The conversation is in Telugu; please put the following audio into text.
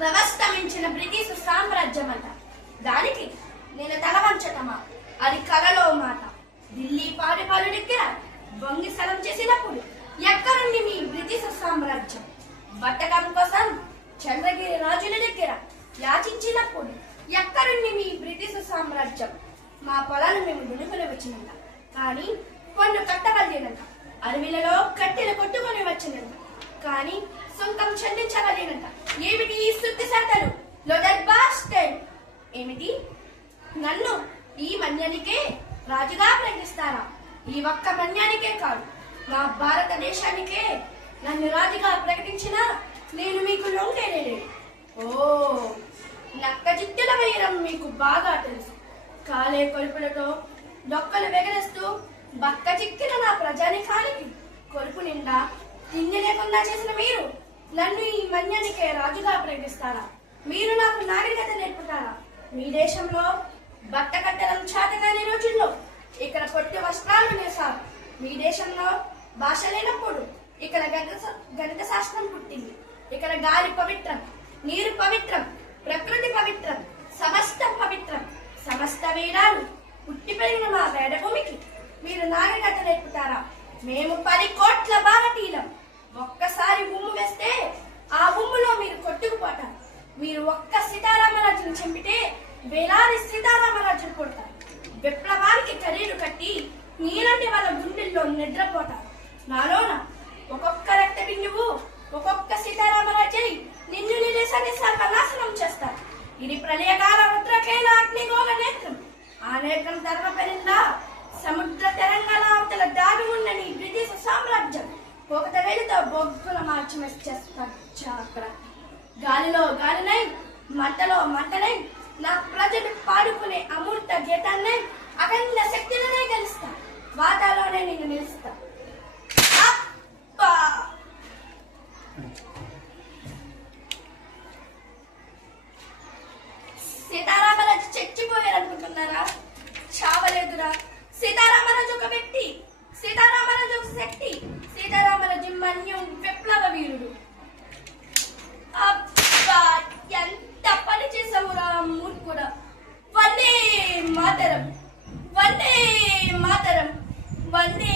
ప్రవస్తమించిన బ్రిటిష్ సామ్రాజ్యమట. దానికి నేను తలవంచటమా? అది కలలో మాట. ఢిల్లీ పాడిపాలు దగ్గర వంగి సలం చేసినప్పుడు ఎక్కడుంది మీ బ్రిటిష్ సామ్రాజ్యం? బట్టకం కోసం చంద్రగిరి రాజుల దగ్గర యాచించినప్పుడు ఎక్కడుంది మీ బ్రిటిష్ సామ్రాజ్యం? మా పొలాలు మేము దునుకుని వచ్చినంత, కానీ పన్ను కట్టగలిగినంత. అడవిలలో కట్టెలు కొట్టుకొని వచ్చినంత, కానీ సుంకం చెల్లించగలిగినంత. ఏమిటి ఈ శుద్ధి శాతలు? Loaded bastard! ఏమిటి? నన్ను ఈ మన్యానికే రాజుగా ప్రకటిస్తారా? ఈ ఒక్క మన్యానికే కాదు, నా భారతదేశానికే నన్ను రాజుగా ప్రకటించిన నేను మీకు లొంగేలేదు. ఓ, నక్క జిత్తుల వైరం మీకు బాగా తెలుసు. కాలే కొలుపులతో డొక్కలు వెగరేస్తూ బక్క చిక్కిన నా ప్రజానికానికి కొలుపు నిండా తిండి లేకుండా చేసిన మీరు నన్ను ఈ మన్యానికే రాజుగా ప్రకటిస్తారా? మీరు నాకు నాగరికత నేర్పుతారా? మీ దేశంలో బట్ట కట్టడం చేతగాని రోజుల్లో ఇక్కడ పొట్టి వస్త్రాలు నేసారు. మీ దేశంలో భాష లేనప్పుడు ఇక్కడ గణిత శాస్త్రం పుట్టింది. ఇక్కడ గాలి పవిత్రం, నీరు పవిత్రం, ప్రకృతి పవిత్రం, సమస్తం పవిత్రం. సమస్త వేదాలు పుట్టి పెరిగిన మా వేదభూమికి మీరు నాగరికత నేర్పుతారా? మేము 10 కోట్ల భారతీయులం. ఒక్కసారి ఉమ్ము వేస్తే ఆ ఉమ్ములో మీరు కొట్టుకుపోతారు. మీరు ఒక్క సీతారామరాజును చంపితే వేలాది సీతారామరాజులు కొడతారు. విప్లవానికి ఖరీదు కట్టి నీలాంటి వాళ్ళ గుండెల్లో నిద్రపోతారు. నాలోన ఒక్కొక్క రక్త బిందువు ఒక్కొక్క సీతారామరాజై నిన్ను నీ దేశాన్ని సర్వనాశనం చేస్తారు. ఇది ప్రళయకాల రుద్రకేల అగ్నిగోళ నేత్రం. ఆ నేత్రం తరగపెరిందా సముద్ర తెలంగాణ అవతల దాగి ఉన్న నీ బ్రిటిష్ సామ్రాజ్యం ఒకట వేలితో బొగ్గుల మార్చిమేస్తారు. గాలిలో గాలినై, మంటలో మంటనై నా ప్రజలు పాడుకునే అమూర్త గీతాన్ని అఖండ శక్తులనే గెలుస్తా. వాతాలోనే నేను నిలుస్తా. సీతారామరాజు చచ్చిపోయారనుకుంటున్నారా? చావలేదురా. సీతారామరాజు ఒక వ్యక్తి, సీతారామరాజు ఒక శక్తి. సీతారామరాజు మన్యం విప్లవ వీరుడు. అబ్బా, ఎంత పని చేసావురా మూర్ఖుడా! వందే మాతరం, వందే మాతరం, వందే